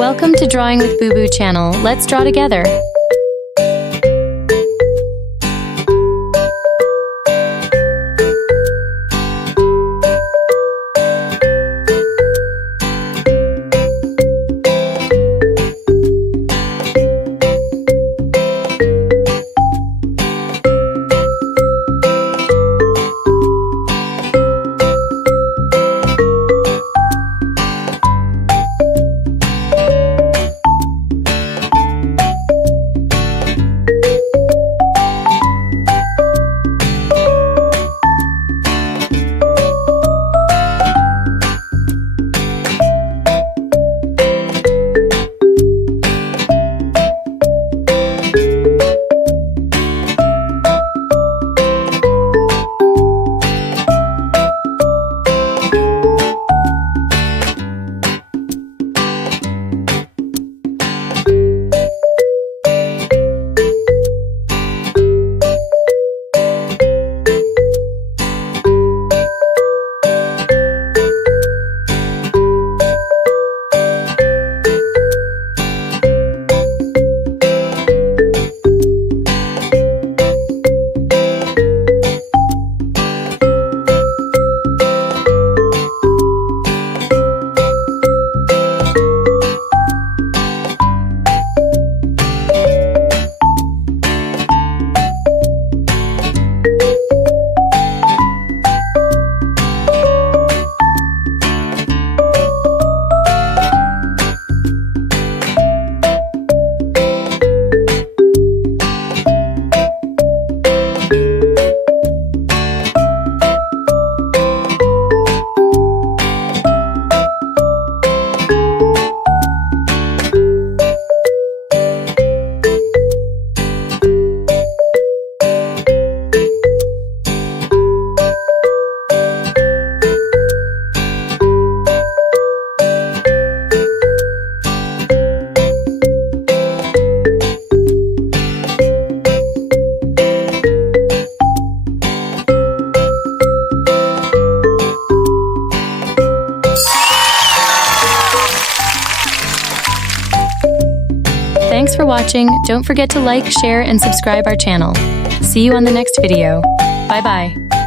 Welcome to Drawing with Boo Boo channel. Let's draw together. Thanks for watching. Don't forget to like, share, and subscribe our channel. See you on the next video. Bye-bye.